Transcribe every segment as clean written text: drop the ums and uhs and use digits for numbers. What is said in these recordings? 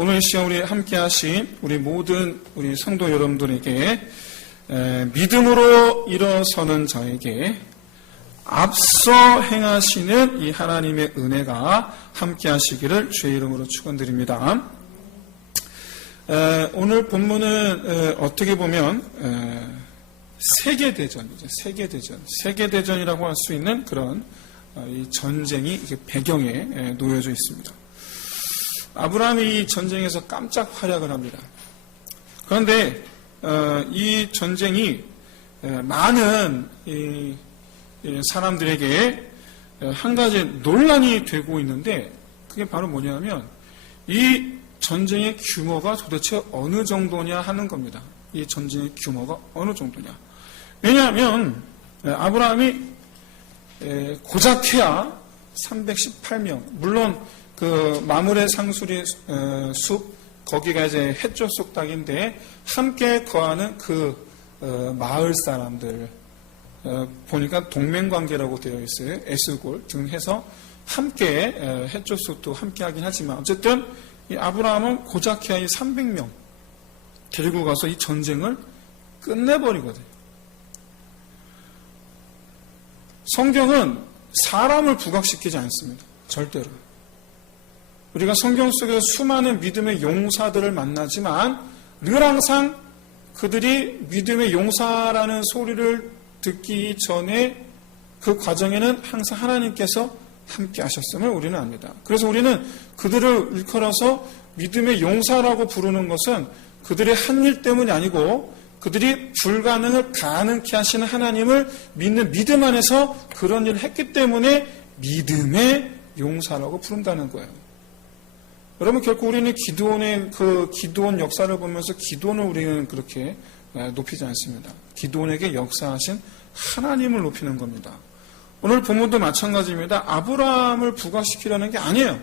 오늘 이 시간 우리 함께 하신 우리 모든 우리 성도 여러분들에게 믿음으로 일어서는 저에게 앞서 행하시는 이 하나님의 은혜가 함께 하시기를 주의 이름으로 축원드립니다. 오늘 본문은 어떻게 보면 세계대전이죠. 세계대전이라고 할 수 있는 그런 이 전쟁이 배경에 놓여져 있습니다. 아브라함이 이 전쟁에서 깜짝 활약을 합니다. 그런데 이 전쟁이 많은 사람들에게 한 가지 논란이 되고 있는데 그게 바로 뭐냐면 이 전쟁의 규모가 도대체 어느 정도냐 하는 겁니다. 이 전쟁의 규모가 어느 정도냐. 왜냐하면 아브라함이 고작해야 318명, 물론 그 마므레 상수리 숲 거기가 이제 헷조 속닥인데 함께 거하는 그 마을 사람들 보니까 동맹관계라고 되어 있어요. 에스골 등 해서 함께 헷조 숲도 함께 하긴 하지만 어쨌든 이 아브라함은 고작해야 이 300명 데리고 가서 이 전쟁을 끝내버리거든요. 성경은 사람을 부각시키지 않습니다. 절대로. 우리가 성경 속에서 수많은 믿음의 용사들을 만나지만 늘 항상 그들이 믿음의 용사라는 소리를 듣기 전에 그 과정에는 항상 하나님께서 함께 하셨음을 우리는 압니다. 그래서 우리는 그들을 일컬어서 믿음의 용사라고 부르는 것은 그들의 한 일 때문이 아니고 그들이 불가능을 가능케 하시는 하나님을 믿는 믿음 안에서 그런 일을 했기 때문에 믿음의 용사라고 부른다는 거예요. 여러분 결코 우리는 기드온의 그 기드온 역사를 보면서 기드온을 우리는 그렇게 높이지 않습니다. 기드온에게 역사하신 하나님을 높이는 겁니다. 오늘 본문도 마찬가지입니다. 아브라함을 부각시키려는 게 아니에요.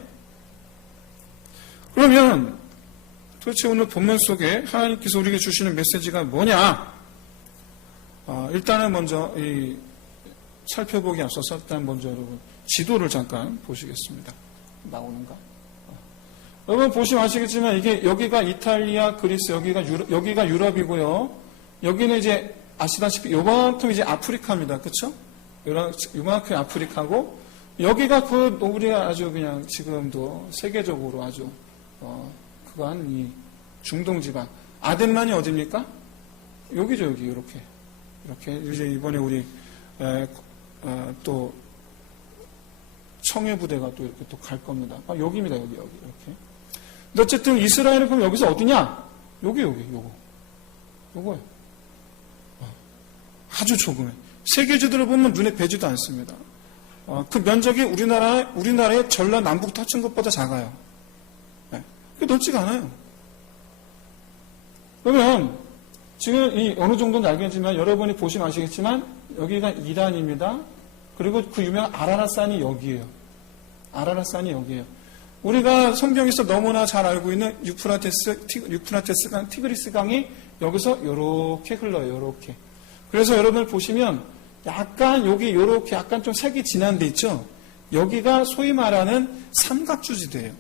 그러면 도대체 오늘 본문 속에 하나님께서 우리에게 주시는 메시지가 뭐냐? 일단은 먼저 살펴보기 앞서서 일단 먼저 여러분 지도를 잠깐 보시겠습니다. 나오는가? 여러분 보시면 아시겠지만 이게 여기가 이탈리아, 그리스, 여기가 유럽이고요. 여기는 이제 아시다시피 요만큼 이제 아프리카입니다. 그렇죠? 요만큼 아프리카고 여기가 우리가 아주 그냥 지금도 세계적으로 아주 그거한 이 중동 지방. 아덴만이 어디입니까? 여기죠, 여기 이렇게 이제 이번에 우리 또 청해 부대가 또 이렇게 또 갈 겁니다. 여기입니다, 여기 이렇게. 근데 어쨌든 이스라엘은 그럼 여기서 어디냐? 요거예요. 아주 조그매. 세계지도를 보면 눈에 뵈지도 않습니다. 그 면적이 우리나라의 전라 남북 합친 것보다 작아요. 그게 넓지가 않아요. 그러면 지금 어느 정도는 알겠지만 여러분이 보시면 아시겠지만 여기가 이란입니다. 그리고 그 유명한 아라랏산이 여기예요. 우리가 성경에서 너무나 잘 알고 있는 유프라테스강, 티그리스 강이 여기서 이렇게 흘러요. 이렇게. 그래서 여러분을 보시면 약간 여기 이렇게 약간 좀 색이 진한 데 있죠. 여기가 소위 말하는 삼각주지대예요.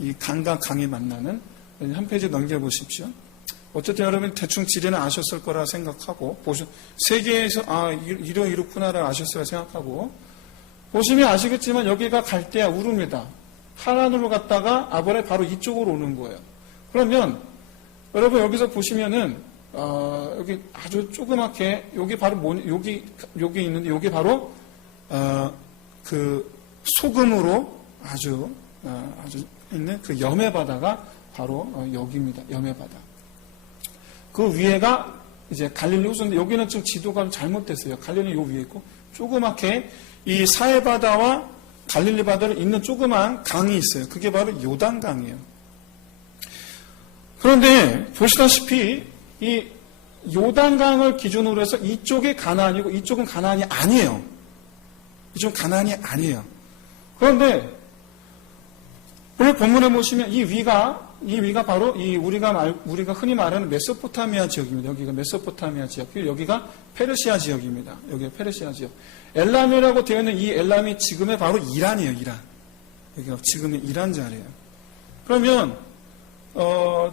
이 강과 강이 만나는. 한 페이지 넘겨보십시오. 어쨌든 여러분 대충 지리는 아셨을 거라 생각하고 세계에서 이렇구나를 아셨을 거라 생각하고 보시면 아시겠지만 여기가 갈대아 우르입니다. 하란으로 갔다가 아브라함이 바로 이쪽으로 오는 거예요. 그러면 여러분 여기서 보시면은 여기 아주 조그맣게 여기 바로 여기 있는데 여기 바로 그 소금으로 아주 있는 그 염해 바다가 바로 여기입니다. 염해 바다. 그 위에가 이제 갈릴리 호수인데 여기는 지금 지도가 잘못됐어요. 갈릴리 요 위에 있고 조그맣게 이 사해 바다와 갈릴리 바다를 잇는 조그만 강이 있어요. 그게 바로 요단강이에요. 그런데 보시다시피 이 요단강을 기준으로 해서 이쪽이 가나안이고 이쪽은 가나안이 아니에요. 이쪽은 가나안이 아니에요. 그런데 오늘 본문에 보시면 이 위가 바로 우리가 흔히 말하는 메소포타미아 지역입니다. 여기가 메소포타미아 지역, 여기가 페르시아 지역입니다. 여기가 페르시아 지역. 엘람이라고 되어 있는 이 엘람이 지금의 바로 이란이에요. 이란. 여기가 지금의 이란 자리예요. 그러면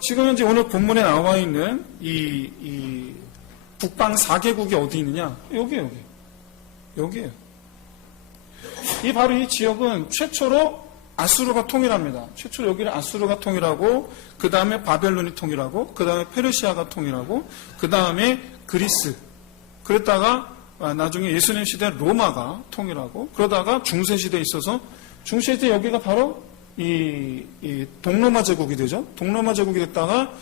지금 현재 오늘 본문에 나와 있는 이 북방 4개국이 어디 있느냐? 여기에요. 이 바로 이 지역은 최초로 아수르가 통일합니다. 최초로 여기를 아수르가 통일하고, 그 다음에 바벨론이 통일하고, 그 다음에 페르시아가 통일하고, 그 다음에 그리스. 그랬다가 나중에 예수님 시대 로마가 통일하고, 그러다가 중세시대에 있어서, 중세시대 여기가 바로 이 동로마 제국이 되죠. 동로마 제국이 됐다가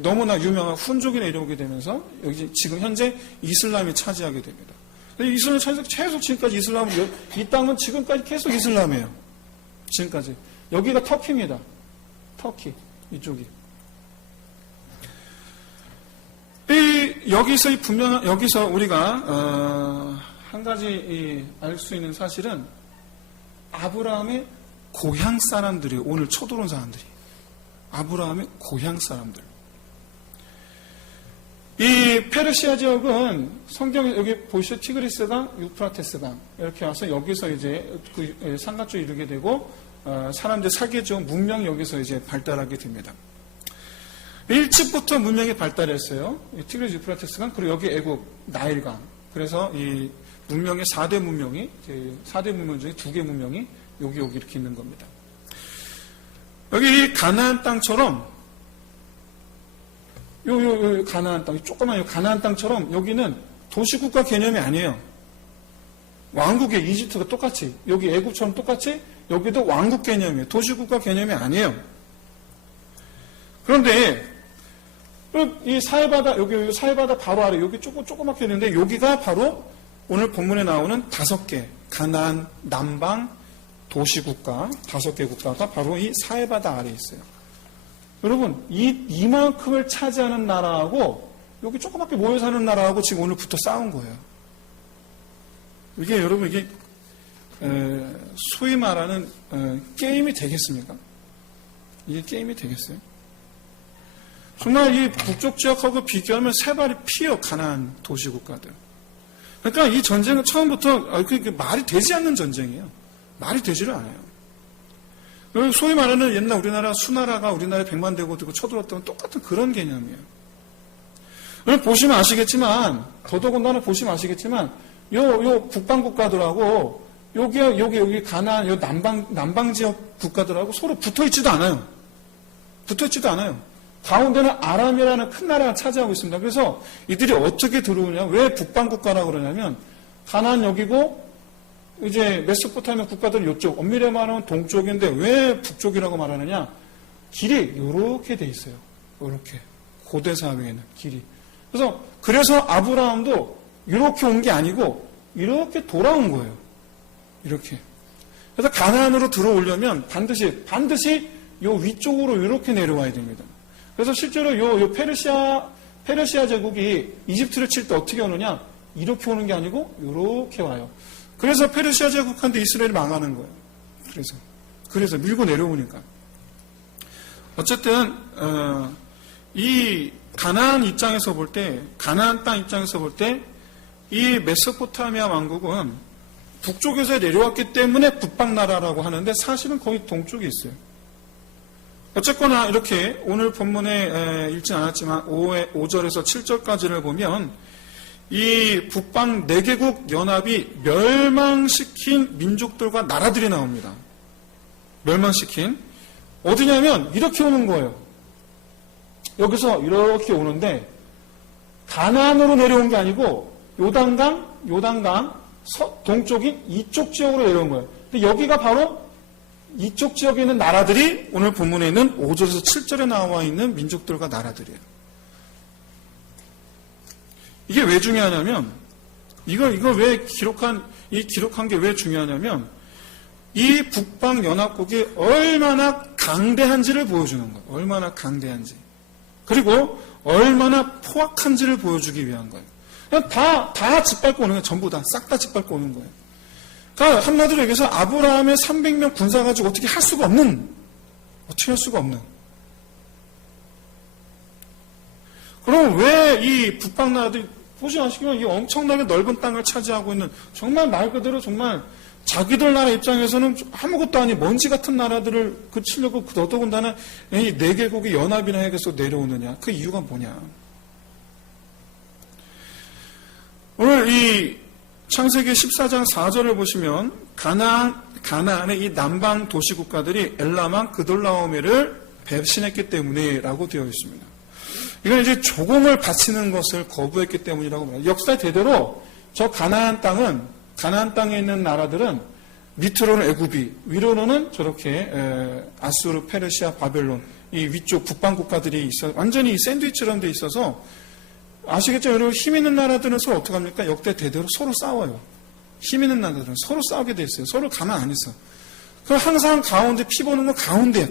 너무나 유명한 훈족이 내려오게 되면서 여기 지금 현재 이슬람이 차지하게 됩니다. 이슬람이 차지해서 계속 지금까지 이슬람은, 이 땅은 지금까지 계속 이슬람이에요. 지금까지. 여기가 터키입니다. 터키. 이쪽이. 여기서 우리가 한 가지 알 수 있는 사실은 아브라함의 고향 사람들이 오늘 쳐들어온 사람들이 아브라함의 고향 사람들. 이 페르시아 지역은 성경에 여기 보시죠. 티그리스강, 유프라테스강 이렇게 와서 여기서 이제 그 상가 쪽에 이르게 되고 사람들 살게 좀 문명이 여기서 이제 발달하게 됩니다. 일찍부터 문명이 발달했어요. 티그리스, 유프라테스강, 그리고 여기 애국, 나일강. 그래서 이 문명의 4대 문명이 4대 문명 중에 2개 문명이 여기 이렇게 있는 겁니다. 여기 가나안 땅처럼 요 가나안 땅, 조그만 요 가나안 땅처럼 여기는 도시국가 개념이 아니에요. 왕국의 이집트가 똑같이, 여기 애국처럼 똑같이 여기도 왕국 개념이에요. 도시국가 개념이 아니에요. 그런데 이 사해바다, 여기 사해바다 바로 아래 여기 조그맣게 있는데 여기가 바로 오늘 본문에 나오는 5개 가나안 남방 도시국가 5개 국가가 바로 이 사해바다 아래에 있어요. 여러분, 이만큼을 차지하는 나라하고 여기 조그맣게 모여 사는 나라하고 지금 오늘 붙어 싸운 거예요. 이게 여러분, 이게 소위 말하는 게임이 되겠습니까? 이게 게임이 되겠어요? 정말 이 북쪽 지역하고 비교하면 세 발이 피어, 가나안 도시국가들. 그러니까 이 전쟁은 처음부터 말이 되지 않는 전쟁이에요. 말이 되지를 않아요. 소위 말하는 옛날 우리나라 수나라가 우리나라에 100만 대고 들고 쳐들었던 똑같은 그런 개념이에요. 보시면 아시겠지만, 더더군다나 보시면 아시겠지만, 요 북방 국가들하고, 여기 가나안, 요 남방 지역 국가들하고 서로 붙어 있지도 않아요. 가운데는 아람이라는 큰 나라가 차지하고 있습니다. 그래서 이들이 어떻게 들어오냐, 왜 북방 국가라고 그러냐면, 가나안 여기고, 이제 메소포타미아 국가들은 이쪽, 엄밀히 말하면 동쪽인데 왜 북쪽이라고 말하느냐? 길이 이렇게 돼 있어요. 이렇게 고대 사회에는 길이. 그래서 아브라함도 이렇게 온 게 아니고 이렇게 돌아온 거예요. 이렇게. 그래서 가나안으로 들어오려면 반드시 요 위쪽으로 이렇게 내려와야 됩니다. 그래서 실제로 요 페르시아 제국이 이집트를 칠 때 어떻게 오느냐? 이렇게 오는 게 아니고 이렇게 와요. 그래서 페르시아 제국한테 이스라엘이 망하는 거예요. 그래서 밀고 내려오니까. 어쨌든 이 가나안 입장에서 볼 때, 가나안 땅 입장에서 볼 때, 이 메소포타미아 왕국은 북쪽에서 내려왔기 때문에 북방 나라라고 하는데 사실은 거의 동쪽에 있어요. 어쨌거나 이렇게 오늘 본문에 읽진 않았지만 5절에서 7절까지를 보면 이 북방 4개국 연합이 멸망시킨 민족들과 나라들이 나옵니다. 멸망시킨. 어디냐면 이렇게 오는 거예요. 여기서 이렇게 오는데 가나안으로 내려온 게 아니고 요단강 동쪽인 이쪽 지역으로 내려온 거예요. 근데 여기가 바로 이쪽 지역에 있는 나라들이 오늘 본문에 있는 5절에서 7절에 나와 있는 민족들과 나라들이에요. 이게 왜 중요하냐면, 이걸 왜 기록한 게 왜 중요하냐면, 이 북방연합국이 얼마나 강대한지를 보여주는 거예요. 얼마나 강대한지. 그리고 얼마나 포악한지를 보여주기 위한 거예요. 그냥 다 짓밟고 오는 거예요. 전부 다. 싹 다 짓밟고 오는 거예요. 그러니까 한마디로 얘기해서 아브라함의 300명 군사 가지고 어떻게 할 수가 없는. 그럼 왜 이 북방 나라들이 보시면 이 엄청나게 넓은 땅을 차지하고 있는 정말 말 그대로 정말 자기들 나라 입장에서는 아무것도 아닌 먼지 같은 나라들을 그치려고 더더군다나 이 4개국이 연합이나 해서 내려오느냐. 그 이유가 뭐냐. 오늘 이 창세기 14장 4절을 보시면 가나안의 이 남방 도시 국가들이 엘람왕 그돌라오메를 배신했기 때문에 라고 되어 있습니다. 이건 이제 조공을 바치는 것을 거부했기 때문이라고 말합니다. 역사 대대로 저 가나안 땅에 있는 나라들은 밑으로는 애굽이, 위로는 저렇게 아수르, 페르시아, 바벨론, 이 위쪽 북방 국가들이 있어 완전히 샌드위치처럼 돼 있어서 아시겠죠? 여러분 힘 있는 나라들은 서로 어떻게 합니까? 역대 대대로 서로 싸워요. 힘 있는 나라들은 서로 싸우게 돼 있어요. 서로 가만 안 있어. 그럼 항상 가운데 피 보는 건 가운데.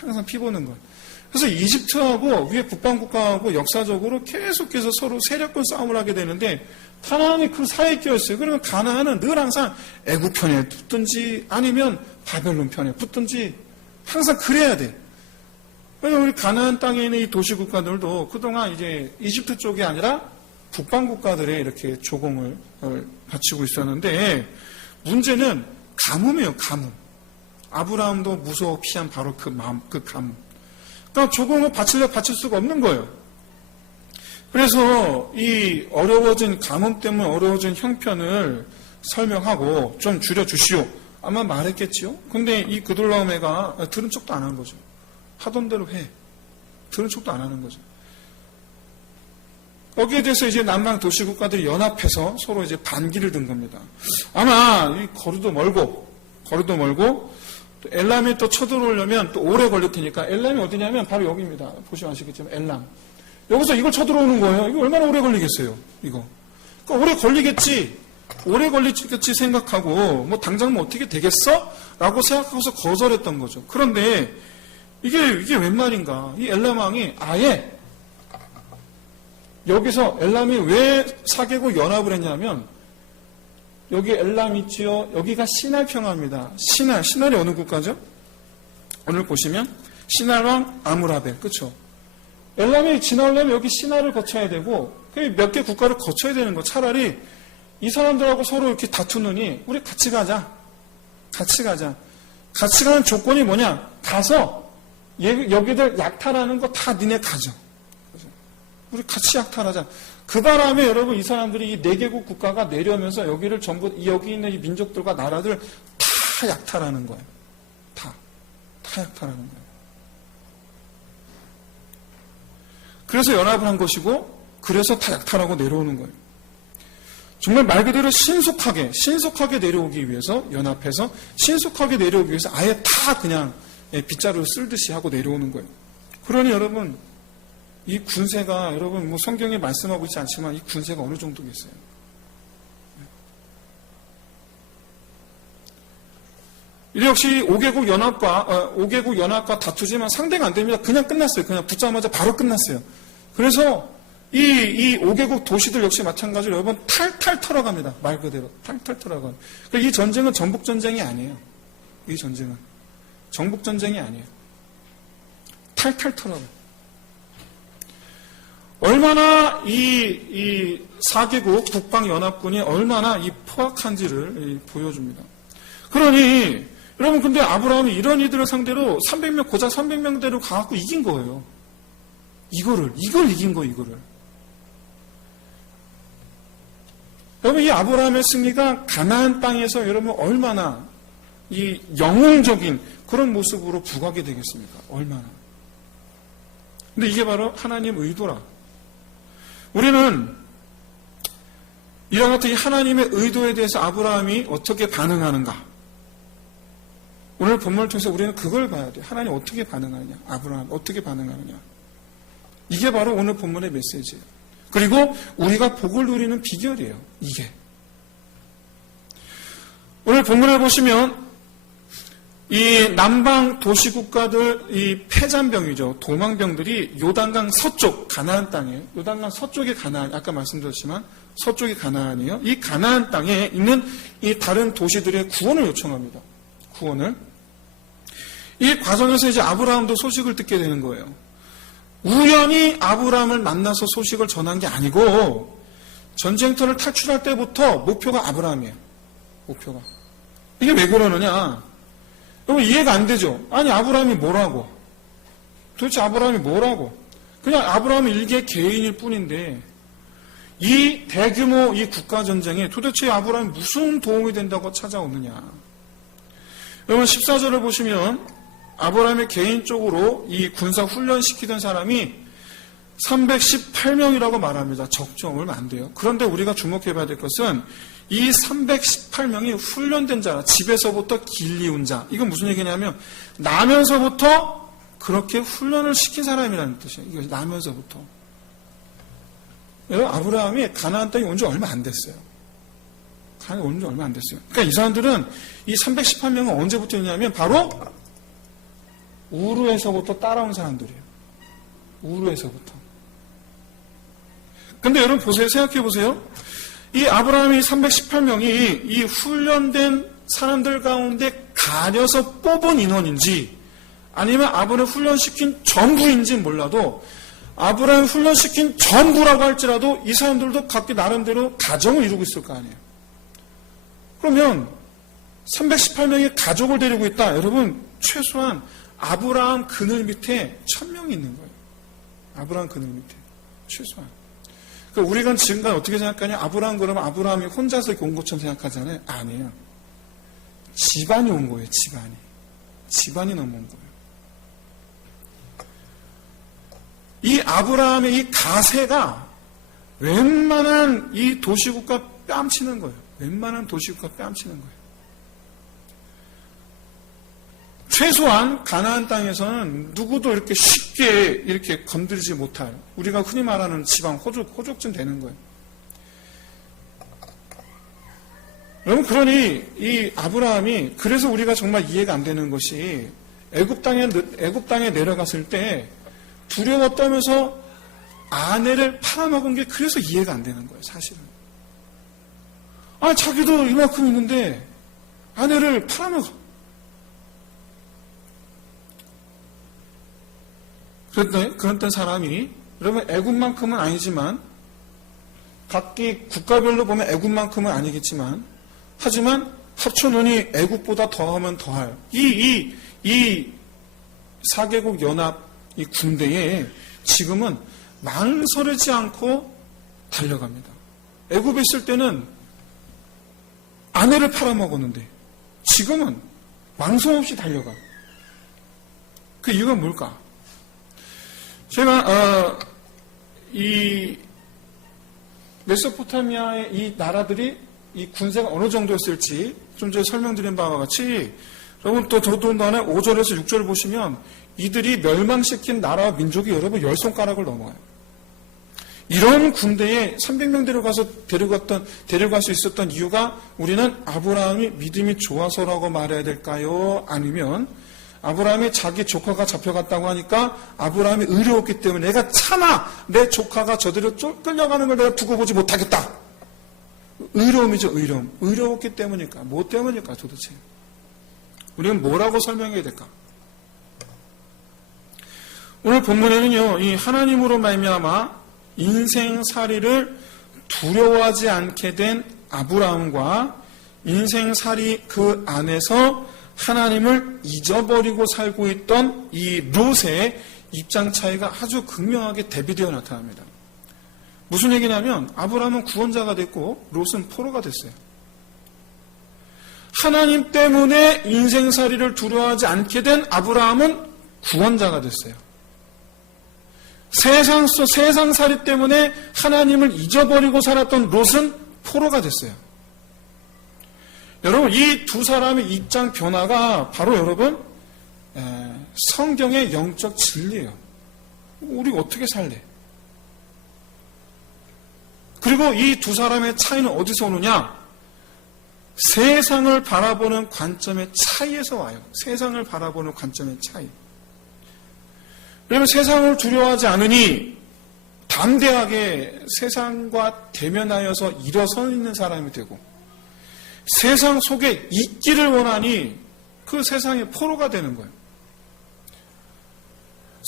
항상 피 보는 건. 그래서 이집트하고 위에 북방 국가하고 역사적으로 계속해서 서로 세력권 싸움을 하게 되는데 가나안이 그 사이에 끼어있어요. 그러면 가나안은 늘 항상 애굽 편에 붙든지 아니면 바벨론 편에 붙든지 항상 그래야 돼. 그래서 우리 가나안 땅에 있는 이 도시 국가들도 그동안 이제 이집트 쪽이 아니라 북방 국가들에 이렇게 조공을 바치고 있었는데 문제는 가뭄이에요. 가뭄. 아브라함도 무서워 피한 바로 그 마음, 그 가뭄. 그러니까 조공을 바칠 수가 없는 거예요. 그래서 이 어려워진 가뭄 때문에 어려워진 형편을 설명하고 좀 줄여주시오. 아마 말했겠지요. 근데 이 그돌라오메가 들은 척도 안 하는 거죠. 하던 대로 해. 들은 척도 안 하는 거죠. 여기에 대해서 이제 남방 도시 국가들이 연합해서 서로 이제 반기를 든 겁니다. 아마 이 거리도 멀고 또 엘람이 또 쳐들어오려면 또 오래 걸릴 테니까 엘람이 어디냐면 바로 여기입니다. 보시면 아시겠지만 엘람. 여기서 이걸 쳐들어오는 거예요. 이거 얼마나 오래 걸리겠어요, 이거. 그러니까 오래 걸리겠지 생각하고, 뭐 당장 뭐 어떻게 되겠어? 라고 생각하고서 거절했던 거죠. 그런데, 이게 웬 말인가? 이 엘람 왕이 아예, 여기서 엘람이 왜 4개국 연합을 했냐면, 여기 엘람 있지요? 여기가 시날 평화입니다. 시날이 어느 국가죠? 오늘 보시면, 시날 왕 아무라벨, 그쵸? 엘람이 지나려면 여기 시나를 거쳐야 되고 몇 개 국가를 거쳐야 되는 거. 차라리 이 사람들하고 서로 이렇게 다투느니 우리 같이 가자. 같이 가는 조건이 뭐냐? 가서 여기들 약탈하는 거 다 니네 가져. 우리 같이 약탈하자. 그 바람에 여러분 이 사람들이 이 4개국 국가가 내려오면서 여기를 전부 여기 있는 이 민족들과 나라들 다 약탈하는 거예요. 다 약탈하는 거예요. 그래서 연합을 한 것이고 그래서 다 약탈하고 내려오는 거예요. 정말 말 그대로 신속하게 내려오기 위해서 연합해서 신속하게 내려오기 위해서 아예 다 그냥 빗자루를 쓸듯이 하고 내려오는 거예요. 그러니 여러분 이 군세가 여러분 뭐 성경에 말씀하고 있지 않지만 이 군세가 어느 정도겠어요. 이 역시 5개국 연합과 다투지만 상대가 안 됩니다. 그냥 끝났어요. 그냥 붙자마자 바로 끝났어요. 그래서 이 5개국 도시들 역시 마찬가지로 여러분 탈탈 털어갑니다. 말 그대로 탈탈 털어가요. 그러니까 이 전쟁은 정복전쟁이 아니에요. 이 전쟁은 정복전쟁이 아니에요. 탈탈 털어가요. 얼마나 이 4개국 북방연합군이 얼마나 이 포악한지를 보여줍니다. 그러니 여러분 근데 아브라함이 이런 이들을 상대로 300명 고작 300명대로 가갖고 이긴 거예요. 이걸 이긴 거예요. 이거를. 여러분 이 아브라함의 승리가 가나안 땅에서 여러분 얼마나 이 영웅적인 그런 모습으로 부각이 되겠습니까? 얼마나. 근데 이게 바로 하나님 의도라. 우리는 이와 같은 이 하나님의 의도에 대해서 아브라함이 어떻게 반응하는가? 오늘 본문을 통해서 우리는 그걸 봐야 돼요. 하나님 어떻게 반응하느냐? 아브라함 어떻게 반응하느냐? 이게 바로 오늘 본문의 메시지예요. 그리고 우리가 복을 누리는 비결이에요. 이게. 오늘 본문을 보시면 이 남방 도시국가들 이 패잔병이죠. 도망병들이 요단강 서쪽 가나안 땅에 요단강 서쪽의 가나안 아까 말씀드렸지만 서쪽의 가나안이에요. 이 가나안 땅에 있는 이 다른 도시들의 구원을 요청합니다. 구원을. 이 과정에서 이제 아브라함도 소식을 듣게 되는 거예요. 우연히 아브라함을 만나서 소식을 전한 게 아니고 전쟁터를 탈출할 때부터 목표가 아브라함이에요. 목표가. 이게 왜 그러느냐? 여러분 이해가 안 되죠? 아니 아브라함이 뭐라고? 도대체 아브라함이 뭐라고? 그냥 아브라함은 일개 개인일 뿐인데 이 대규모 이 국가전쟁에 도대체 아브라함이 무슨 도움이 된다고 찾아오느냐? 여러분 14절을 보시면 아브라함이 개인적으로 이 군사 훈련시키던 사람이 318명이라고 말합니다. 적죠. 얼마 안 돼요. 그런데 우리가 주목해봐야 될 것은 이 318명이 훈련된 자라, 집에서부터 길리운 자. 이건 무슨 얘기냐면 나면서부터 그렇게 훈련을 시킨 사람이라는 뜻이에요. 이거 나면서부터. 여러분 아브라함이 가나안 땅에 온 지 얼마 안 됐어요. 가나안 온 지 얼마 안 됐어요. 그러니까 이 사람들은 이 318명은 언제부터였냐면 바로 우르에서부터 따라온 사람들이에요. 우르에서부터. 근데 여러분 보세요. 생각해 보세요. 이 아브라함이 318명이 이 훈련된 사람들 가운데 가려서 뽑은 인원인지 아니면 아브라함을 훈련시킨 전부인지 몰라도 아브라함을 훈련시킨 전부라고 할지라도 이 사람들도 각기 나름대로 가정을 이루고 있을 거 아니에요. 그러면 318명의 가족을 데리고 있다. 여러분 최소한 아브라함 그늘 밑에 1000명이 있는 거예요. 아브라함 그늘 밑에 최소한. 그러니까 우리가 지금까지 어떻게 생각하냐? 아브라함 그러면 아브라함이 혼자서 온 것처럼 생각하잖아요. 아니에요. 집안이 온 거예요. 집안이 넘어온 거예요. 이 아브라함의 이 가세가 웬만한 이 도시국가 뺨치는 거예요. 웬만한 도시국가 뺨치는 거예요. 최소한 가나안 땅에서는 누구도 이렇게 쉽게 이렇게 건드리지 못할 우리가 흔히 말하는 지방 호족쯤 되는 거예요. 여러분 그러니 이 아브라함이 그래서 우리가 정말 이해가 안 되는 것이 애굽 땅에 내려갔을 때 두려워 떨면서 아내를 팔아먹은 게 그래서 이해가 안 되는 거예요. 사실은. 아 자기도 이만큼 있는데 아내를 팔아먹어. 그랬던 사람이 여러분 애굽만큼은 아니지만 각기 국가별로 보면 애굽만큼은 아니겠지만 하지만 합쳐놓으니 애굽보다 더하면 더할 이 4개국 연합 이 군대에 지금은 망설이지 않고 달려갑니다. 애굽에 있을 때는 아내를 팔아먹었는데 지금은 망설 없이 달려가. 그 이유가 뭘까? 제가 이 메소포타미아의 이 나라들이 이 군세가 어느 정도였을지 좀 전에 설명드린 바와 같이 여러분 또 더군다나 5절에서 6절을 보시면 이들이 멸망시킨 나라와 민족이 여러분 10손가락을 넘어요. 이런 군대에 300명 데려갈 수 있었던 이유가 우리는 아브라함이 믿음이 좋아서라고 말해야 될까요? 아니면 아브라함이 자기 조카가 잡혀갔다고 하니까 아브라함이 의로웠기 때문에 내가 차마 내 조카가 저들을 끌려가는 걸 내가 두고 보지 못하겠다. 의로움이죠. 의로움. 의로웠기 때문일까? 뭐 때문일까 도대체? 우리는 뭐라고 설명해야 될까? 오늘 본문에는요. 이 하나님으로 말미암아 인생살이를 두려워하지 않게 된 아브라함과 인생살이 그 안에서 하나님을 잊어버리고 살고 있던 이 롯의 입장 차이가 아주 극명하게 대비되어 나타납니다. 무슨 얘기냐면 아브라함은 구원자가 됐고 롯은 포로가 됐어요. 하나님 때문에 인생살이를 두려워하지 않게 된 아브라함은 구원자가 됐어요. 세상살이 때문에 하나님을 잊어버리고 살았던 롯은 포로가 됐어요. 여러분 이 두 사람의 입장 변화가 바로 여러분 성경의 영적 진리예요. 우리가 어떻게 살래? 그리고 이 두 사람의 차이는 어디서 오느냐? 세상을 바라보는 관점의 차이에서 와요. 세상을 바라보는 관점의 차이. 그러면 세상을 두려워하지 않으니 담대하게 세상과 대면하여서 일어서 있는 사람이 되고 세상 속에 있기를 원하니 그 세상의 포로가 되는 거예요.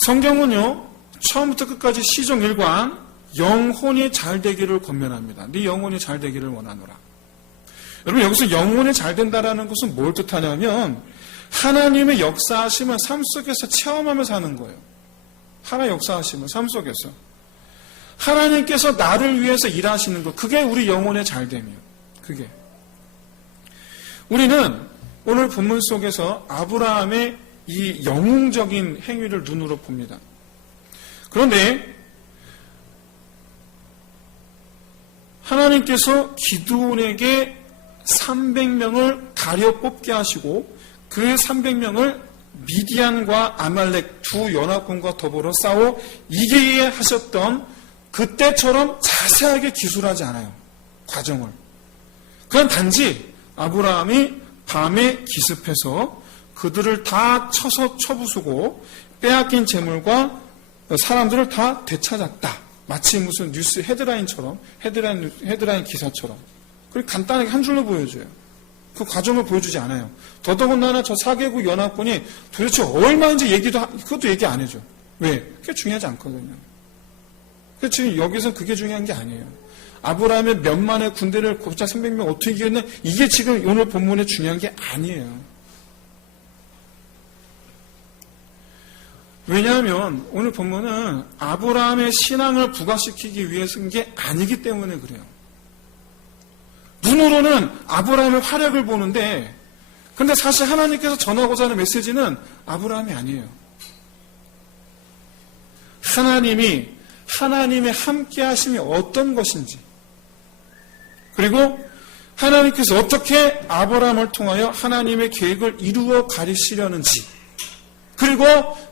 성경은요. 처음부터 끝까지 시종 일관 영혼이 잘 되기를 권면합니다. 네 영혼이 잘 되기를 원하노라. 여러분 여기서 영혼이 잘 된다라는 것은 뭘 뜻하냐면 하나님의 역사하심을 삶 속에서 체험하면서 하는 거예요. 하나의 역사하심을 삶 속에서. 하나님께서 나를 위해서 일하시는 것, 그게 우리 영혼의 잘됨이에요. 그게. 우리는 오늘 본문 속에서 아브라함의 이 영웅적인 행위를 눈으로 봅니다. 그런데 하나님께서 기드온에게 300명을 가려 뽑게 하시고 그 300명을 미디안과 아말렉 두 연합군과 더불어 싸워 이기게 하셨던 그때처럼 자세하게 기술하지 않아요. 과정을. 그건 단지 아브라함이 밤에 기습해서 그들을 다 쳐부수고 빼앗긴 재물과 사람들을 다 되찾았다. 마치 무슨 뉴스 헤드라인처럼, 헤드라인 기사처럼. 그리고 간단하게 한 줄로 보여줘요. 그 과정을 보여주지 않아요. 더더군다나 저 4개국 연합군이 도대체 얼마인지 그것도 얘기 안 해줘. 왜? 그게 중요하지 않거든요. 그래서 지금 여기서 그게 중요한 게 아니에요. 아브라함의 몇만의 군대를 고작 300명 어떻게 이겼냐? 이게 지금 오늘 본문에 중요한 게 아니에요. 왜냐하면 오늘 본문은 아브라함의 신앙을 부각시키기 위해 쓴 게 아니기 때문에 그래요. 눈으로는 아브라함의 활약을 보는데 근데 사실 하나님께서 전하고자 하는 메시지는 아브라함이 아니에요. 하나님의 함께 하심이 어떤 것인지 그리고 하나님께서 어떻게 아브라함을 통하여 하나님의 계획을 이루어 가리시려는지 그리고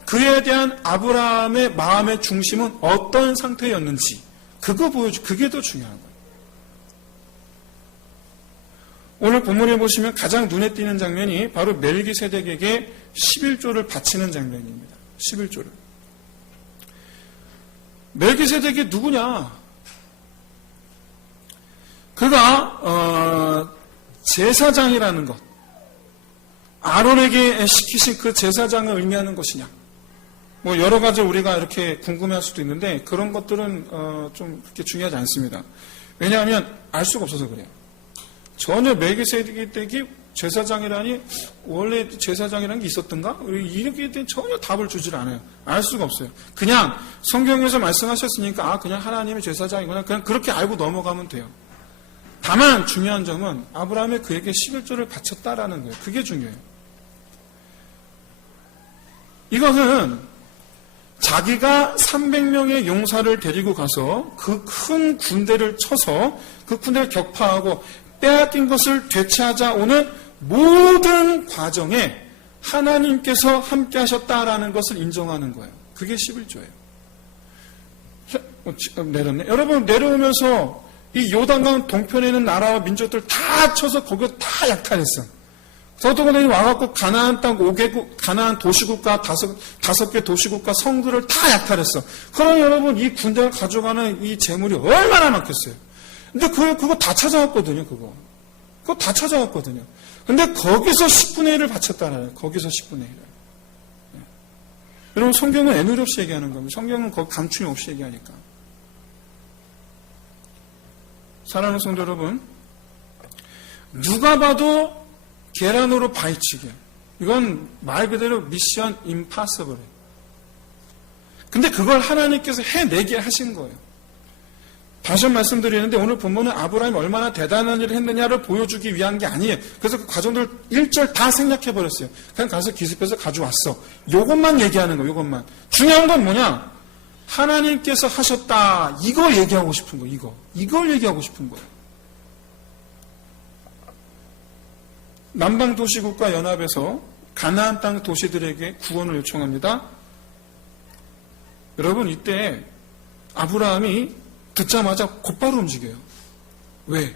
그에 대한 아브라함의 마음의 중심은 어떤 상태였는지 그게 더 중요한 거예요. 오늘 본문에 보시면 가장 눈에 띄는 장면이 바로 멜기세덱에게 11조를 바치는 장면입니다. 11조를. 멜기세덱이 누구냐? 그가 제사장이라는 것. 아론에게 시키신 그 제사장을 의미하는 것이냐? 뭐 여러 가지 우리가 이렇게 궁금해할 수도 있는데 그런 것들은 좀 그렇게 중요하지 않습니다. 왜냐하면 알 수가 없어서 그래요. 전혀 멜기세덱이 제사장이라니 원래 제사장이라는 게 있었던가? 이렇게 전혀 답을 주질 않아요. 알 수가 없어요. 그냥 성경에서 말씀하셨으니까 그냥 하나님의 제사장이구나 그냥 그렇게 알고 넘어가면 돼요. 다만 중요한 점은 아브라함이 그에게 11조를 바쳤다라는 거예요. 그게 중요해요. 이것은 자기가 300명의 용사를 데리고 가서 그 큰 군대를 쳐서 그 군대를 격파하고 빼앗긴 것을 되찾아 오는 모든 과정에 하나님께서 함께 하셨다라는 것을 인정하는 거예요. 그게 11조예요. 내렸네. 여러분 내려오면서 이 요단강 동편에 있는 나라와 민족들 다 쳐서 거기에 다 약탈했어. 더더군다나 와갖고 가나안 땅 5개국, 가나안 도시국가 5개 도시국가 성들을 다 약탈했어. 그럼 여러분 이 군대가 가져가는 이 재물이 얼마나 많겠어요. 근데 그거 다 찾아왔거든요, 그거 다 찾아왔거든요. 근데 거기서 10분의 1을 바쳤다는 거예요. 거기서 10분의 1을. 여러분 성경은 애누리 없이 얘기하는 겁니다. 성경은 거기 감춤이 없이 얘기하니까. 사랑하는 성도 여러분, 누가 봐도 계란으로 바위치기. 이건 말 그대로 미션 임파서블이에요. 근데 그걸 하나님께서 해내게 하신 거예요. 다시 한번 말씀드리는데 오늘 본문은 아브라함이 얼마나 대단한 일을 했느냐를 보여주기 위한 게 아니에요. 그래서 그 과정들 1절 다 생략해버렸어요. 그냥 가서 기습해서 가져왔어. 요것만 얘기하는 거예요. 요것만. 중요한 건 뭐냐? 하나님께서 하셨다. 이거 얘기하고 싶은 거예요. 이걸 얘기하고 싶은 거예요. 남방도시국가 연합에서 가나안 땅 도시들에게 구원을 요청합니다. 여러분 이때 아브라함이 듣자마자 곧바로 움직여요. 왜?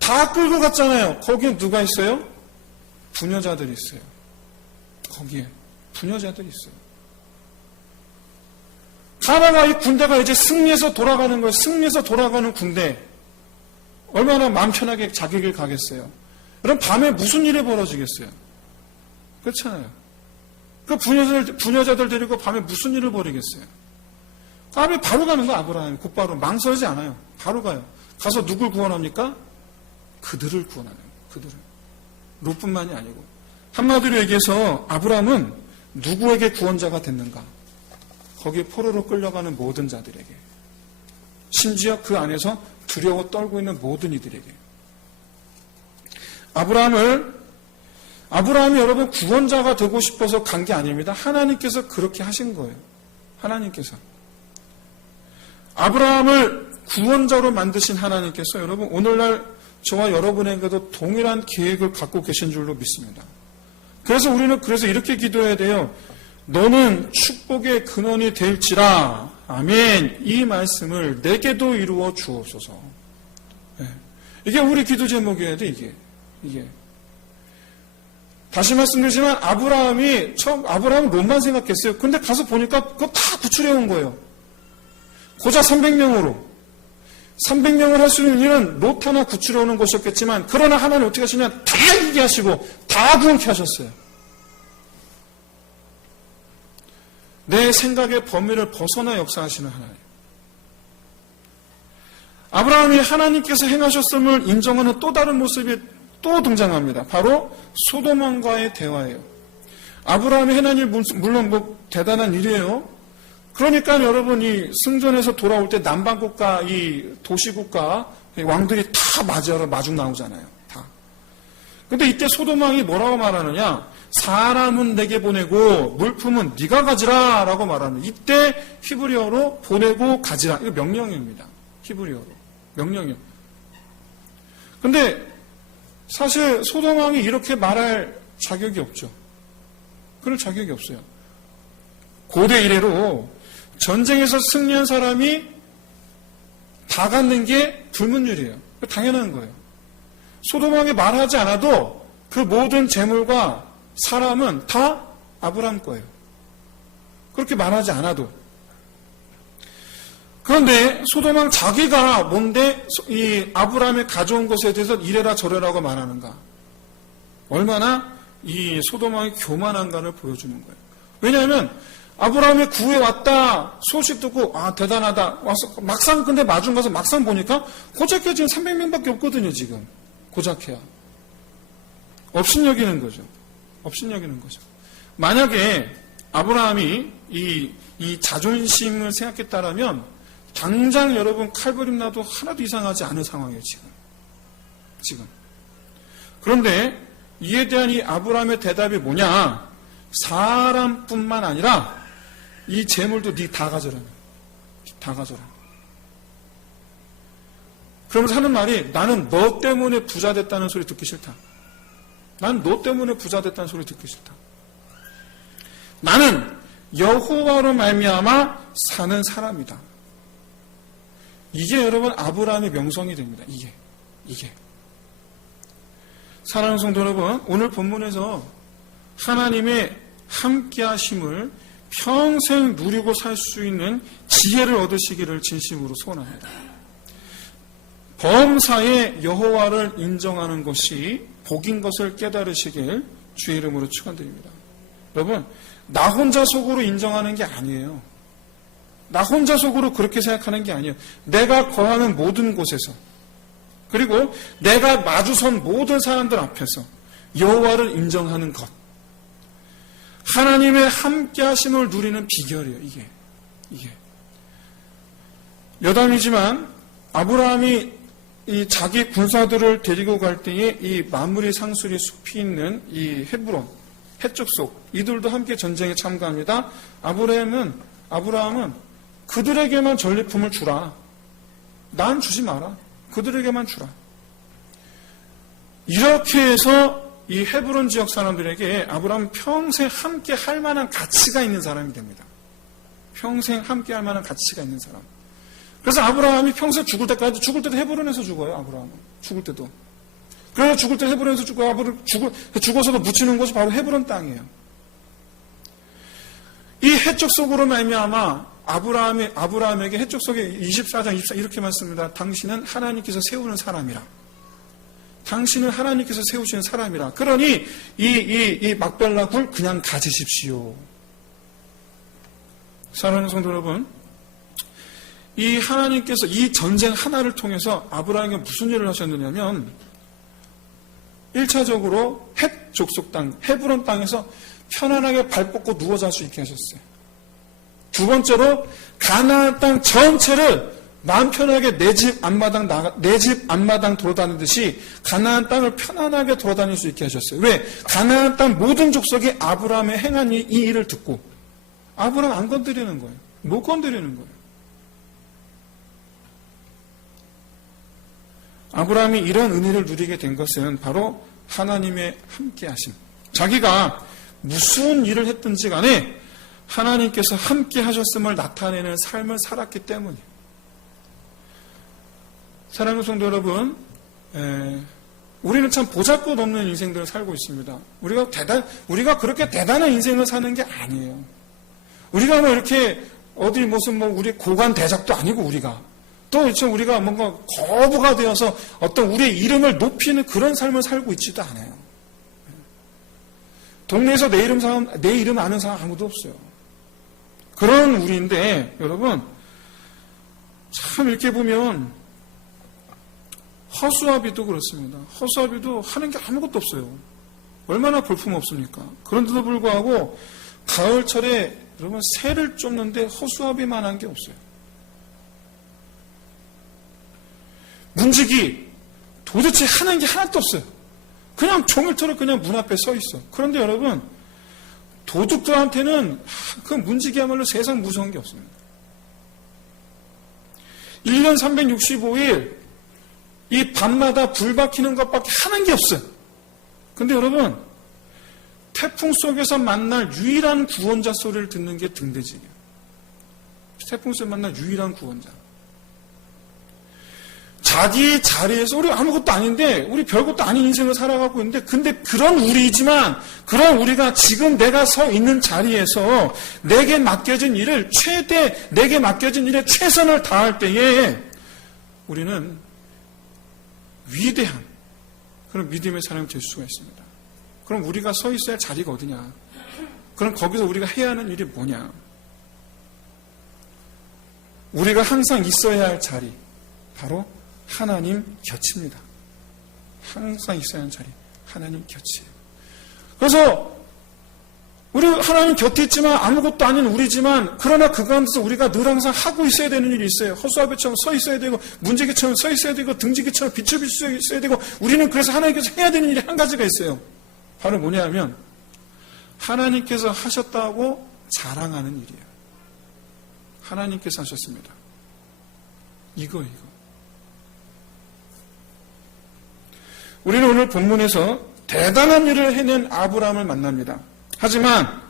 다 끌고 갔잖아요. 거기에 누가 있어요? 부녀자들이 있어요. 거기에 부녀자들이 있어요. 가나가 이 군대가 이제 승리해서 돌아가는 거예요. 승리해서 돌아가는 군대. 얼마나 마음 편하게 자기 길 가겠어요. 그럼 밤에 무슨 일이 벌어지겠어요? 그렇잖아요. 그 부녀자들 데리고 밤에 무슨 일을 벌이겠어요? 밤에 바로 가는 거야, 아브라함이. 곧바로. 망설이지 않아요. 바로 가요. 가서 누굴 구원합니까? 그들을 구원하는 거예요. 그들을. 롯뿐만이 아니고. 한마디로 얘기해서 아브라함은 누구에게 구원자가 됐는가? 거기에 포로로 끌려가는 모든 자들에게. 심지어 그 안에서 두려워 떨고 있는 모든 이들에게. 아브라함이 여러분 구원자가 되고 싶어서 간 게 아닙니다. 하나님께서 그렇게 하신 거예요. 하나님께서. 아브라함을 구원자로 만드신 하나님께서 여러분 오늘날 저와 여러분에게도 동일한 계획을 갖고 계신 줄로 믿습니다. 그래서 우리는 이렇게 기도해야 돼요. 너는 축복의 근원이 될지라. 아멘. 이 말씀을 내게도 이루어 주옵소서. 네. 이게 우리 기도 제목이어야 돼. 이게. 다시 말씀드리지만 아브라함은 롯만 생각했어요. 근데 가서 보니까 그거 다 구출해 온 거예요. 고작 300명으로. 300명을 할 수 있는 일은 롯 하나 구출해 오는 것이었겠지만 그러나 하나님 어떻게 하시냐? 다 이기게 하시고 다 구원케 하셨어요. 내 생각의 범위를 벗어나 역사하시는 하나님. 아브라함이 하나님께서 행하셨음을 인정하는 또 다른 모습이 또 등장합니다. 바로 소돔왕과의 대화예요. 아브라함이 해낸 일 물론 대단한 일이에요. 그러니까 여러분 이 승전에서 돌아올 때 남반국가 이 도시국가 왕들이 다 맞이하러 마중 나오잖아요. 다. 근데 이때 소돔왕이 뭐라고 말하느냐? 사람은 내게 보내고 물품은 네가 가지라 라고 말하는 이때 히브리어로 보내고 가지라. 이거 명령입니다. 히브리어로. 명령이요. 근데 사실 소돔왕이 이렇게 말할 자격이 없죠. 그럴 자격이 없어요. 고대 이래로 전쟁에서 승리한 사람이 다 갖는 게 불문율이에요. 당연한 거예요. 소돔왕이 말하지 않아도 그 모든 재물과 사람은 다 아브라함 거예요. 그렇게 말하지 않아도. 그런데 소돔왕 자기가 뭔데 이 아브라함이 가져온 것에 대해서 이래라 저래라고 말하는가. 얼마나 이 소돔왕이 교만한가를 보여주는 거예요. 왜냐하면 아브라함이 구해왔다 소식 듣고 대단하다 와서 막상 근데 마중 가서 막상 보니까 고작해야 지금 300명밖에 없거든요. 지금 고작해야 업신여기는 거죠. 업신여기는 거죠. 만약에 아브라함이 이 자존심을 생각했다라면 당장 여러분 칼부림 나도 하나도 이상하지 않은 상황이에요. 지금. 그런데 이에 대한 이 아브라함의 대답이 뭐냐? 사람뿐만 아니라 이 재물도 네 다 가져라. 다 가져라. 그러면서 하는 말이 나는 너 때문에 부자 됐다는 소리 듣기 싫다. 난 너 때문에 부자 됐다는 소리 듣기 싫다. 나는 여호와로 말미암아 사는 사람이다. 이게 여러분 아브라함의 명성이 됩니다. 이게. 사랑하는 성도 여러분, 오늘 본문에서 하나님의 함께하심을 평생 누리고 살 수 있는 지혜를 얻으시기를 진심으로 소원합니다. 범사에 여호와를 인정하는 것이 복인 것을 깨달으시길 주의 이름으로 축원드립니다. 여러분, 나 혼자 속으로 인정하는 게 아니에요. 나 혼자 속으로 그렇게 생각하는 게 아니에요. 내가 거하는 모든 곳에서 그리고 내가 마주선 모든 사람들 앞에서 여호와를 인정하는 것. 하나님의 함께하심을 누리는 비결이에요. 이게. 여담이지만 아브라함이 이 자기 군사들을 데리고 갈 때에 이 마므리 상수리 숲이 있는 이 헤브론, 해쪽 속 이들도 함께 전쟁에 참가합니다. 아브라함은 그들에게만 전리품을 주라. 난 주지 마라. 그들에게만 주라. 이렇게 해서 이 헤브론 지역 사람들에게 아브라함은 평생 함께 할 만한 가치가 있는 사람이 됩니다. 평생 함께 할 만한 가치가 있는 사람. 그래서 아브라함이 평생 죽을 때도 헤브론에서 죽어요. 아브라함은 죽을 때도. 그래서 죽을 때 헤브론에서 죽어서도 묻히는 곳이 바로 헤브론 땅이에요. 이 해적 속으로 말미암아 아브라함에게 해적 속에 24장 24 이렇게 말씀합니다. 당신은 하나님께서 세우는 사람이라. 당신은 하나님께서 세우시는 사람이라. 그러니 이 막벨라 굴 그냥 가지십시오. 사랑하는 성도 여러분, 이 하나님께서 이 전쟁 하나를 통해서 아브라함에게 무슨 일을 하셨느냐면 1차적으로 헷 족속 땅, 헤브론 땅에서 편안하게 발 뻗고 누워 잘 수 있게 하셨어요. 두 번째로 가나안 땅 전체를 마음 편하게 내 집 앞마당 돌아다니듯이 가나안 땅을 편안하게 돌아다닐 수 있게 하셨어요. 왜? 가나안 땅 모든 족속이 아브라함의 행한 이 일을 듣고 아브라함 안 건드리는 거예요. 못 건드리는 거예요. 아브라함이 이런 은혜를 누리게 된 것은 바로 하나님의 함께하심. 자기가 무슨 일을 했든지 간에 하나님께서 함께 하셨음을 나타내는 삶을 살았기 때문이에요. 사랑하는 성도 여러분, 우리는 참 보잘것없는 인생들을 살고 있습니다. 우리가 그렇게 대단한 인생을 사는 게 아니에요. 우리가 뭐 이렇게 어디 무슨 우리 고관 대작도 아니고 또 우리가 뭔가 거부가 되어서 어떤 우리의 이름을 높이는 그런 삶을 살고 있지도 않아요. 동네에서 내 이름 아는 사람 아무도 없어요. 그런 우리인데 여러분 참 이렇게 보면 허수아비도 그렇습니다. 허수아비도 하는 게 아무것도 없어요. 얼마나 볼품 없습니까? 그런데도 불구하고 가을철에 여러분 새를 쫓는데 허수아비만한 게 없어요. 문지기 도대체 하는 게 하나도 없어요. 그냥 종일토록 그냥 문 앞에 서 있어. 그런데 여러분 도둑들한테는 그 문지기야말로 세상 무서운 게 없습니다. 1년 365일 이 밤마다 불 밝히는 것밖에 하는 게 없어요. 근데 여러분 태풍 속에서 만날 유일한 구원자 소리를 듣는 게 등대지기예요. 태풍 속에서 만날 유일한 구원자. 자기 자리에서 우리 아무것도 아닌데 우리 별것도 아닌 인생을 살아가고 있는데 근데 그런 우리가 지금 내가 서 있는 자리에서 내게 맡겨진 일에 최선을 다할 때에 우리는 위대한 그런 믿음의 사람이 될 수가 있습니다. 그럼 우리가 서 있어야 할 자리가 어디냐? 그럼 거기서 우리가 해야 하는 일이 뭐냐? 우리가 항상 있어야 할 자리 바로 하나님 곁입니다. 항상 있어야 하는 자리 하나님 곁이에요. 그래서 우리 하나님 곁에 있지만 아무것도 아닌 우리지만 그러나 그 가운데서 우리가 늘 항상 하고 있어야 되는 일이 있어요. 허수아비처럼 서 있어야 되고 문지기처럼 서 있어야 되고 등지기처럼 빛을 비출 수 있어야 되고 우리는 그래서 하나님께서 해야 되는 일이 한 가지가 있어요. 바로 뭐냐면 하나님께서 하셨다고 자랑하는 일이에요. 하나님께서 하셨습니다. 이거 우리는 오늘 본문에서 대단한 일을 해낸 아브라함을 만납니다. 하지만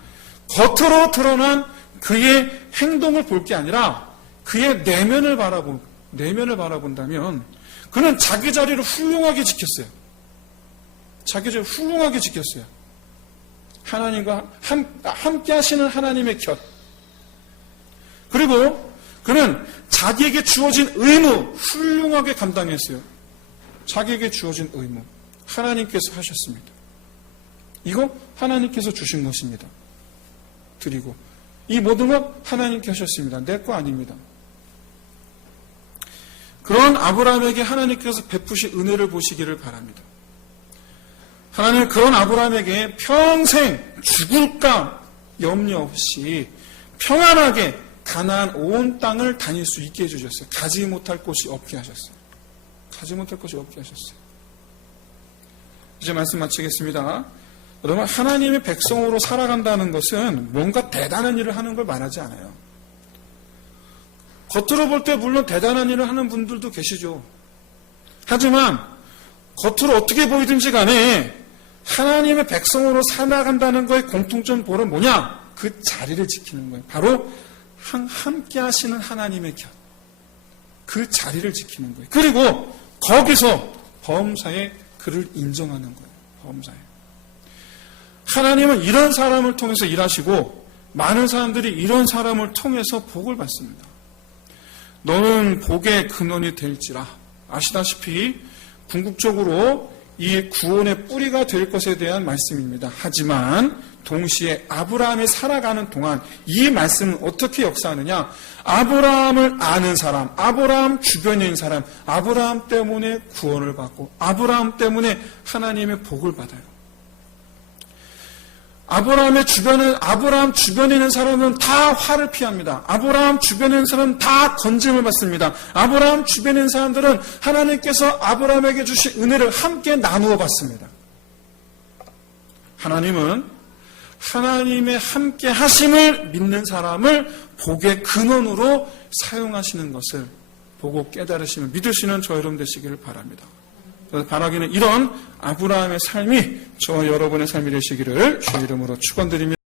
겉으로 드러난 그의 행동을 볼 게 아니라 그의 내면을 바라본다면 그는 자기 자리를 훌륭하게 지켰어요. 하나님과 함께 하시는 하나님의 곁. 그리고 그는 자기에게 주어진 의무 훌륭하게 감당했어요. 자기에게 주어진 의무 하나님께서 하셨습니다. 이거 하나님께서 주신 것입니다. 드리고 이 모든 것 하나님께 하셨습니다. 내 거 아닙니다. 그런 아브라함에게 하나님께서 베푸신 은혜를 보시기를 바랍니다. 하나님은 그런 아브라함에게 평생 죽을까 염려 없이 평안하게 가나안 온 땅을 다닐 수 있게 해주셨어요. 가지 못할 곳이 없게 하셨어요. 이제 말씀 마치겠습니다. 여러분 하나님의 백성으로 살아간다는 것은 뭔가 대단한 일을 하는 걸 말하지 않아요. 겉으로 볼 때 물론 대단한 일을 하는 분들도 계시죠. 하지만 겉으로 어떻게 보이든지 간에 하나님의 백성으로 살아간다는 거의 공통점 보는 뭐냐? 그 자리를 지키는 거예요. 바로 함께 하시는 하나님의 곁. 그 자리를 지키는 거예요. 그리고 거기서 범사에 그를 인정하는 거예요. 범사에. 하나님은 이런 사람을 통해서 일하시고 많은 사람들이 이런 사람을 통해서 복을 받습니다. 너는 복의 근원이 될지라. 아시다시피 궁극적으로 이 구원의 뿌리가 될 것에 대한 말씀입니다. 하지만 동시에 아브라함이 살아가는 동안 이 말씀은 어떻게 역사하느냐? 아브라함을 아는 사람, 아브라함 주변에 있는 사람, 아브라함 때문에 구원을 받고 아브라함 때문에 하나님의 복을 받아요. 아브라함 주변에 있는 사람은 다 화를 피합니다. 아브라함 주변에 있는 사람은 다 건짐을 받습니다. 아브라함 주변에 있는 사람들은 하나님께서 아브라함에게 주신 은혜를 함께 나누어 받습니다. 하나님은 하나님의 함께 하심을 믿는 사람을 복의 근원으로 사용하시는 것을 보고 깨달으시면 믿으시는 저 여러분 되시기를 바랍니다. 바라기는 이런 아브라함의 삶이 저와 여러분의 삶이 되시기를 주의 이름으로 축원드립니다.